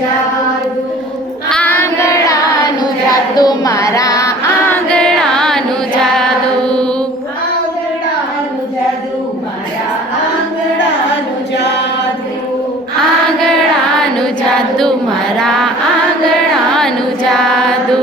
જાદુ આંગણાનું જાદુ મારા આંગણાનું જાદુ આંગણાનું જાદુ મારા આંગણાનું જાદુ આંગણાનું જાદુ મારા આંગણાનું જાદુ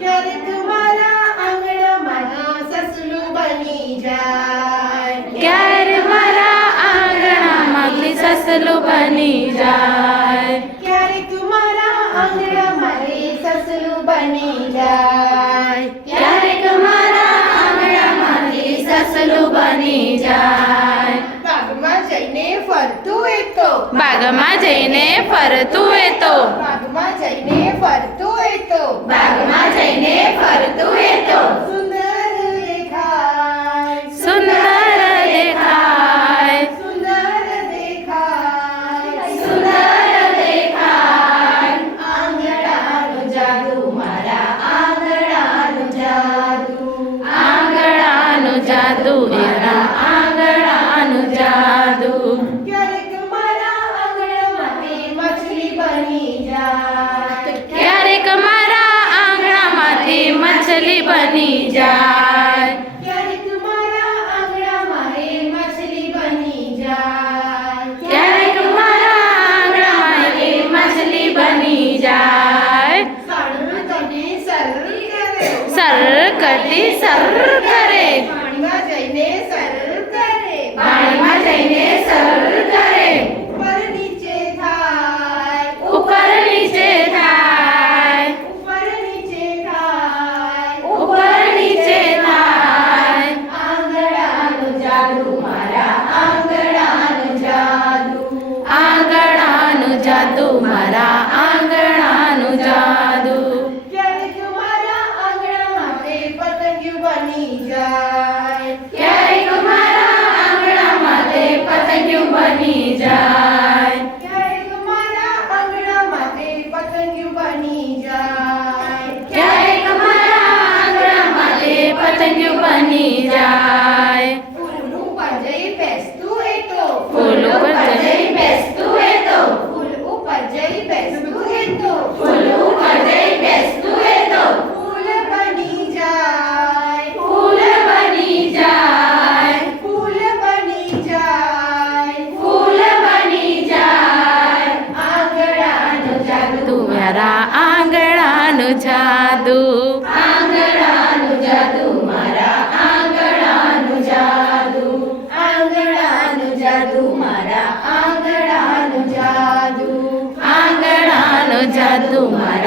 ક્યારેક મારા આંગણામાં સસલું બની જાય ક્યારે મારા આંગણામાંથી સસલું બની જાય ક્યારેક મારા આંગણામાં સસલું બની જાય ક્યારેક મારા આંગણામાંથી સસલું બની જાય બાગમાં જઈને ફરતું એ તો બાગમાં જઈને ફરતું એ તો બાગમાં જઈને ફરતું એ તો બાગમાં જઈને ફરતું એ તો સુંદર દેખાય સુંદર દેખાય સુંદર દેખાય સુંદર દેખાય આંગણાનું જાદુ મારા આંગણાનું જાદુ આંગણાનું જાદુ એરા આંગણાનું જાદુ ક્યારેક મારા આંગણામાંથી મછલી બની જાય ક્યારેક મારા આંગણામાંથી મછલી બની જાય ક્યારેક મારા આંગણામાં મછલી બની જાય ક્યારેક મારા આંગણામાંથી મછલી બની જાય સરકતી સર કરે સર કરતી સર કરે પાણીમાં જઈને સર કરે પાણીમાં જઈને સર કરે ઉપર નીચે થાય ઉપર નીચે થાય ઉપર નીચે થાય ઉપર નીચે થાય આંગણાનું જાદુ મારા આંગણાનું જાદુ આંગણાનું જાદુ મારા આંગણાનું જાદુ ક્યારેક મારા આંગણામાં પતંગિયું બની જાય ક્યારેક મારા આંગણામાં તે પતંગિયું બની જાય ક્યારેક મારા આંગણામાં પતંગિયું બની જાય ક્યારેક મારા આંગણામાં તે પતંગિયું બની જાય ફૂલ ઉપર જઈ બેસતું એ તો ફૂલ ઉપર જઈ બેસતું એ તો ફૂલ ઉપર જઈ બેસતું એ તો ફૂલ ઉપર જઈ બેસતું એ તો ફૂલ બની જાય ફૂલ બની જાય ફૂલ બની જાય ફૂલ બની જાય આંગણાનું જાદુ મારા આંગણાનું જાદુ આંગણાનું જાદુ મારા આંગણાનું જાદુ આંગણાનું જાદુ મારા આંગણાનું જાદુ આંગણાનું જાદુ મારા